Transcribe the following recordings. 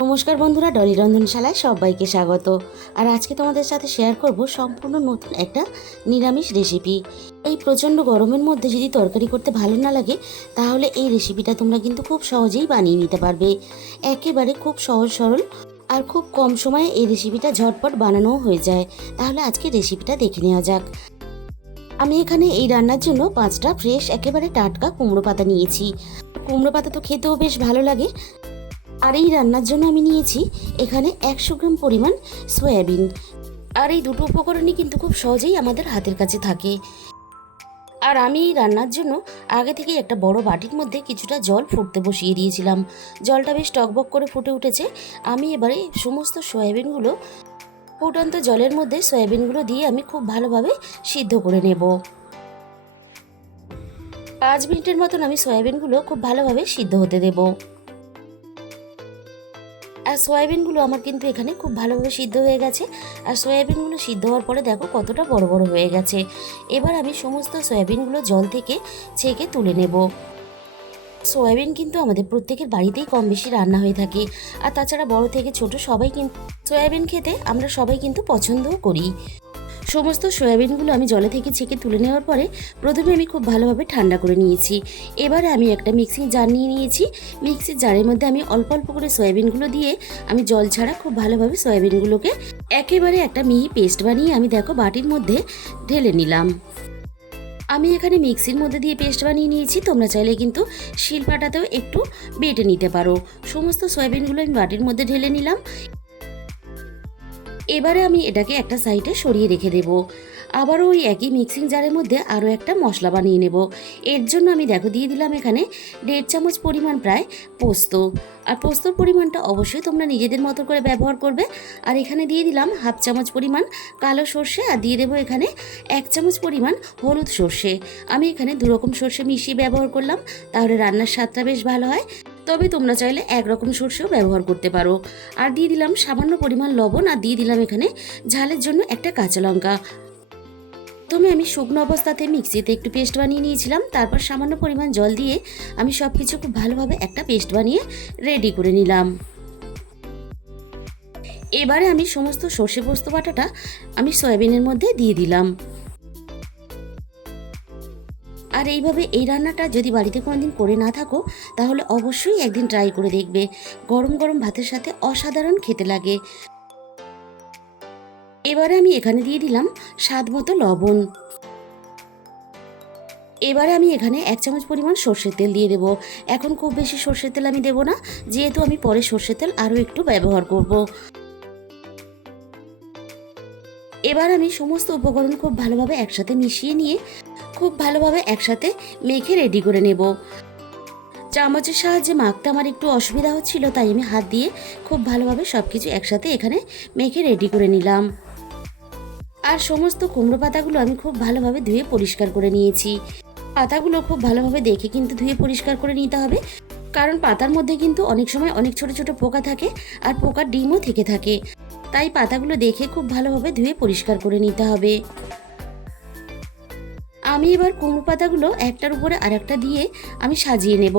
নমস্কার বন্ধুরা, ডলি রন্ধনশালায় সবাইকে স্বাগত। আর আজকে তোমাদের সাথে শেয়ার করব সম্পূর্ণ নতুন একটা নিরামিষ রেসিপি। এই প্রচণ্ড গরমের মধ্যে যদি তরকারি করতে ভালো না লাগে, তাহলে এই রেসিপিটা তোমরা কিন্তু খুব সহজেই বানিয়ে নিতে পারবে। একেবারে খুব সহজ সরল আর খুব কম সময়ে এই রেসিপিটা ঝটপট বানানোও হয়ে যায়। তাহলে আজকে রেসিপিটা দেখে নেওয়া যাক। আমি এখানে এই রান্নার জন্য 5টা ফ্রেশ একেবারে টাটকা কুমড়ো পাতা নিয়েছি। কুমড়ো পাতা তো খেতেও বেশ ভালো লাগে। আর এই রান্নার জন্য আমি নিয়েছি এখানে 100 গ্রাম পরিমাণ সয়াবিন। আর এই দুটো উপকরণই কিন্তু খুব সহজেই আমাদের হাতের কাছে থাকে। আর আমি এই রান্নার জন্য আগে থেকেই একটা বড় বাটির মধ্যে কিছুটা জল ফুটতে বসিয়ে দিয়েছিলাম। জলটা বেশ টকবক করে ফুটে উঠেছে। আমি এবারে সমস্ত সয়াবিনগুলো ফুটন্ত জলের মধ্যে সয়াবিনগুলো দিয়ে আমি খুব ভালোভাবে সিদ্ধ করে নেব। 5 মিনিটের মতন আমি সয়াবিনগুলো খুব ভালোভাবে সিদ্ধ হতে দেবো। আর সয়াবিনগুলো আমার কিন্তু এখানে খুব ভালোভাবে সিদ্ধ হয়ে গেছে। আর সয়াবিনগুলো সিদ্ধ হওয়ার পরে দেখো কতটা বড় বড় হয়ে গেছে। এবার আমি সমস্ত সয়াবিনগুলো জল থেকে ছেঁকে তুলে নেব। সয়াবিন কিন্তু আমাদের প্রত্যেকের বাড়িতেই কম বেশি রান্না হয়ে থাকে। আর তাছাড়া বড় থেকে ছোট সবাই কিন্তু সয়াবিন খেতে আমরা সবাই কিন্তু পছন্দও করি। সমস্ত সয়াবিনগুলো আমি জলে থেকে ছেঁকে তুলে নেওয়ার পরে প্রথমে আমি খুব ভালোভাবে ঠান্ডা করে নিয়েছি। এবারে আমি একটা মিক্সিং জার নিয়ে নিয়েছি। মিক্সির জারের মধ্যে আমি অল্প অল্প করে সয়াবিনগুলো দিয়ে আমি জল ছাড়া খুব ভালোভাবে সয়াবিনগুলোকে একেবারে একটা মিহি পেস্ট বানিয়ে আমি দেখো বাটির মধ্যে ঢেলে নিলাম। আমি এখানে মিক্সির মধ্যে দিয়ে পেস্ট বানিয়ে নিয়েছি। তোমরা চাইলে কিন্তু শিলপাটাতেও একটু বেটে নিতে পারো। সমস্ত সয়াবিনগুলো আমি বাটির মধ্যে ঢেলে নিলাম। এবারে আমি এটাকে একটা সাইডে সরিয়ে রেখে দেব। আবারও ওই একই মিক্সিং জারের মধ্যে আরও একটা মশলা বানিয়ে নেব। এর জন্য আমি দেখো দিয়ে দিলাম এখানে 1.5 চামচ পরিমাণ প্রায় পোস্ত। আর পোস্তর পরিমাণটা অবশ্যই তোমরা নিজেদের মতো করে ব্যবহার করবে। আর এখানে দিয়ে দিলাম 1/2 চামচ পরিমাণ কালো সর্ষে। আর দিয়ে দেবো এখানে 1 চামচ পরিমাণ হলুদ সর্ষে। আমি এখানে 2 রকম সর্ষে মিশিয়ে ব্যবহার করলাম, তাহলে রান্নার স্বাদটা বেশ ভালো হয়। তবে তোমরা চাইলে 1 রকম সর্ষেও ব্যবহার করতে পারো। আর দিয়ে দিলাম সামান্য পরিমাণ লবণ। আর দিয়ে দিলাম এখানে ঝালের জন্য একটা কাঁচা লঙ্কা। প্রথমে আমি শুকনো অবস্থাতে মিক্সিতে একটু পেস্ট বানিয়ে নিয়েছিলাম। তারপর সামান্য পরিমাণ জল দিয়ে আমি সব কিছু খুব ভালোভাবে একটা পেস্ট বানিয়ে রেডি করে নিলাম। এবারে আমি সমস্ত সর্ষে পোস্ত বাটাটা আমি সয়াবিনের মধ্যে দিয়ে দিলাম। আর এইভাবে এই রান্নাটা যদি বাড়িতে কোনোদিন করে না থাকো, তাহলে অবশ্যই একদিন ট্রাই করে দেখবে। গরম গরম ভাতের সাথে অসাধারণ খেতে লাগে। এবারে আমি এখানে দিয়ে দিলাম স্বাদ মতো লবণ। এবারে আমি এখানে 1 চামচ পরিমাণ সর্ষের তেল দিয়ে দেবো। এখন খুব বেশি সর্ষের তেল আমি দেবো না, যেহেতু আমি পরে সর্ষের তেল আরও একটু ব্যবহার করব। এবার আমি সমস্ত উপকরণ খুব ভালোভাবে একসাথে মিশিয়ে নিয়ে খুব ভালোভাবে একসাথে মেখে রেডি করে নেব। চামচের সাহায্যে মাখতে আমার একটু অসুবিধা হচ্ছিল, তাই আমি হাত দিয়ে খুব ভালোভাবে সব কিছু একসাথে এখানে মেখে রেডি করে নিলাম। আর সমস্ত কুমড়ো পাতাগুলো আমি খুব ভালোভাবে ধুয়ে পরিষ্কার করে নিয়েছি। পাতাগুলো খুব ভালোভাবে দেখে কিন্তু ধুয়ে পরিষ্কার করে নিতে হবে, কারণ পাতার মধ্যে কিন্তু অনেক সময় অনেক ছোট ছোট পোকা থাকে আর পোকার ডিমও থেকে থাকে। তাই পাতাগুলো দেখে খুব ভালোভাবে ধুয়ে পরিষ্কার করে নিতে হবে। আমি এবার কুমড়ো পাতাগুলো একটার উপরে আরেকটা দিয়ে আমি সাজিয়ে নেব।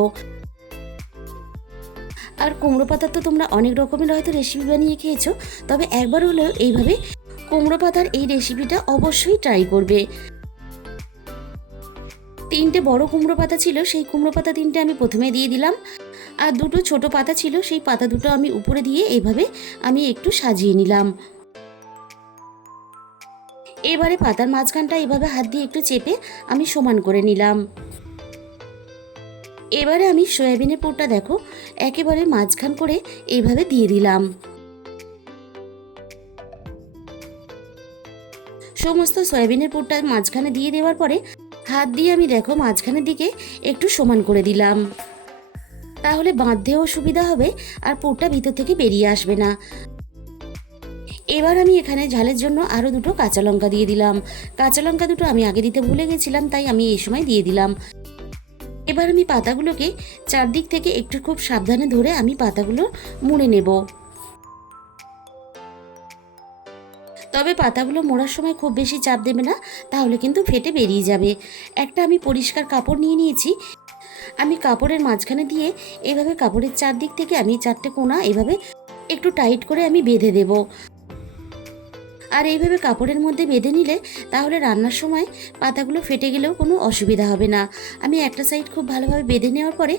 আর কুমড়ো পাতার তো তোমরা অনেক রকমের হয়তো রেসিপি বানিয়ে খেয়েছো, তবে একবার হলেও এইভাবে কুমড়ো পাতার এই রেসিপিটা অবশ্যই ট্রাই করবে। 3টে বড় কুমড়ো পাতা ছিল, সেই কুমড়ো পাতা 3টে আমি প্রথমে দিয়ে দিলাম। আর 2টো ছোট পাতা ছিল, সেই পাতা 2টো আমি উপরে দিয়ে এইভাবে আমি একটু সাজিয়ে নিলাম। এবারে পাতার মাঝখানটা এভাবে হাত দিয়ে একটু চেপে আমি সমান করে নিলাম। এবারে আমি সয়াবিনের পুরটা দেখো একেবারে মাঝখান করে এইভাবে দিয়ে দিলাম। সমস্ত সয়াবিনের পুরটা মাঝখানে দিয়ে দেওয়ার পরে হাত দিয়ে আমি দেখো মাঝখানের দিকে একটু সমান করে দিলাম, তাহলে বাঁধতেও সুবিধা হবে আর পুরটা ভিতর থেকে বেরিয়ে আসবে না। এবার আমি এখানে ঝালের জন্য আরও 2টো কাঁচা লঙ্কা দিয়ে দিলাম। কাঁচা লঙ্কা 2টো আমি আগে দিতে ভুলে গেছিলাম, তাই আমি এই সময় দিয়ে দিলাম। এবার আমি পাতাগুলোকে চারদিক থেকে একটু খুব সাবধানে ধরে আমি পাতাগুলো মুড়ে নেব। তবে পাতাগুলো মোড়ার সময় খুব বেশি চাপ দেবে না, তাহলে কিন্তু ফেটে বেরিয়ে যাবে। একটা আমি পরিষ্কার কাপড় নিয়ে নিয়েছি। আমি কাপড়ের মাঝখানে দিয়ে এভাবে কাপড়ের চারদিক থেকে আমি 4টে কোণা এভাবে একটু টাইট করে আমি বেঁধে দেব। আর এইভাবে কাপড়ের মধ্যে বেঁধে নিলে তাহলে রান্নার সময় পাতাগুলো ফেটে গেলেও কোনো অসুবিধা হবে না। আমি একটা সাইড খুব ভালোভাবে বেঁধে নেওয়ার পরে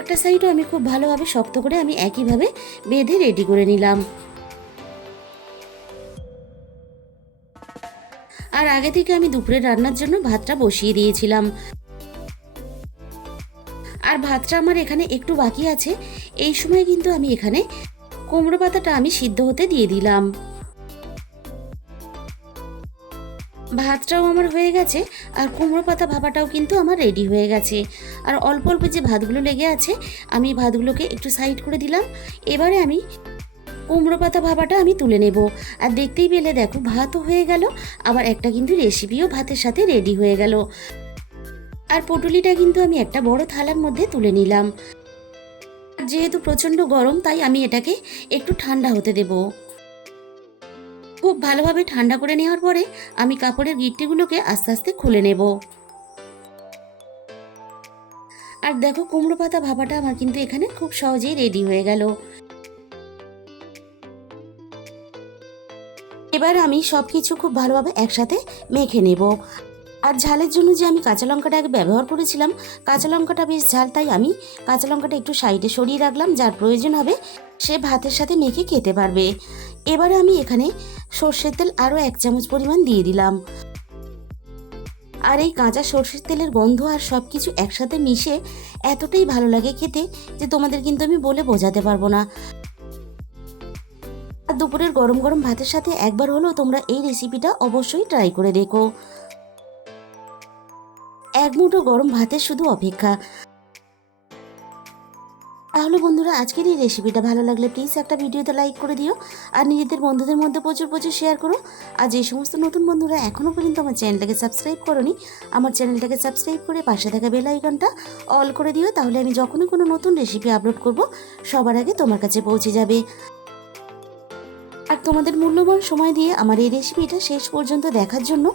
একটা সাইডও আমি খুব ভালোভাবে শক্ত করে আমি একইভাবে বেঁধে রেডি করে নিলাম। আর আগে থেকে আমি দুপুরে রান্নার জন্য ভাতটা বসিয়ে দিয়েছিলাম। আর ভাতটা আমার এখানে একটু বাকি আছে। এই সময় কিন্তু আমি এখানে কুমড়ো পাতাটা আমি সিদ্ধ হতে দিয়ে দিলাম। ভাতটাও আমার হয়ে গেছে আর কুমড়ো পাতা ভাপাটাও কিন্তু আমার রেডি হয়ে গেছে। আর অল্প অল্প যে ভাতগুলো লেগে আছে আমি ভাতগুলোকে একটু সাইড করে দিলাম। এবারে আমি কুমড়ো পাতা ভাপাটা আমি তুলে নেব। আর দেখতেই পেলে দেখো ভাতও হয়ে গেল, আবার একটা কিন্তু রেসিপিও ভাতের সাথে রেডি হয়ে গেল। আর পটুলিটা কিন্তু আমি একটা বড় থালার মধ্যে তুলে নিলাম। যেহেতু প্রচণ্ড গরম তাই আমি এটাকে একটু ঠান্ডা হতে দেব। খুব ভালোভাবে ঠান্ডা করে নেওয়ার পরে আমি কাপড়ের গিট্টিগুলোকে আস্তে আস্তে খুলে নেব। আর দেখো কুমড়ো পাতা ভাপাটা আমার কিন্তু এখানে খুব সহজেই রেডি হয়ে গেল। এবার আমি সব কিছু খুব ভালোভাবে একসাথে মেখে নেব। আর ঝালের জন্য যে আমি কাঁচা লঙ্কাটা আগে ব্যবহার করেছিলাম, কাঁচা লঙ্কাটা বেশ ঝাল, তাই আমি কাঁচা লঙ্কাটা একটু সাইডে সরিয়ে রাখলাম। যার প্রয়োজন হবে সে ভাতের সাথে মেখে খেতে পারবে। এবারে আমি এখানে সর্ষের তেল আরও 1 চামচ পরিমাণ দিয়ে দিলাম। আর এই কাঁচা সর্ষের তেলের গন্ধ আর সব কিছু একসাথে মিশে এতটাই ভালো লাগে খেতে যে তোমাদের কিন্তু আমি বলে বোঝাতে পারবো না। আর দুপুরের গরম গরম ভাতের সাথে একবার হলেও তোমরা এই রেসিপিটা অবশ্যই ট্রাই করে দেখো। এক মুঠো গরম ভাতের শুধু অপেক্ষা। তাহলে বন্ধুরা আজকের এই রেসিপিটা ভালো লাগলে প্লিজ একটা ভিডিওতে লাইক করে দিও। আর নিজেদের বন্ধুদের মধ্যে প্রচুর প্রচুর শেয়ার করো। আর যে সমস্ত নতুন বন্ধুরা এখনও পর্যন্ত আমার চ্যানেলটাকে সাবস্ক্রাইব করোনি, আমার চ্যানেলটাকে সাবস্ক্রাইব করে পাশে থাকা বেল আইকনটা অল করে দিও। তাহলে আমি যখনই কোনো নতুন রেসিপি আপলোড করব সবার আগে তোমার কাছে পৌঁছে যাবে। আর তোমাদের মূল্যবান সময় দিয়ে আমার এই রেসিপিটা শেষ পর্যন্ত দেখার জন্য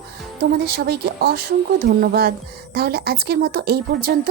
তোমাদের সবাইকে অসংখ্য ধন্যবাদ। তাহলে আজকের মতো এই পর্যন্ত।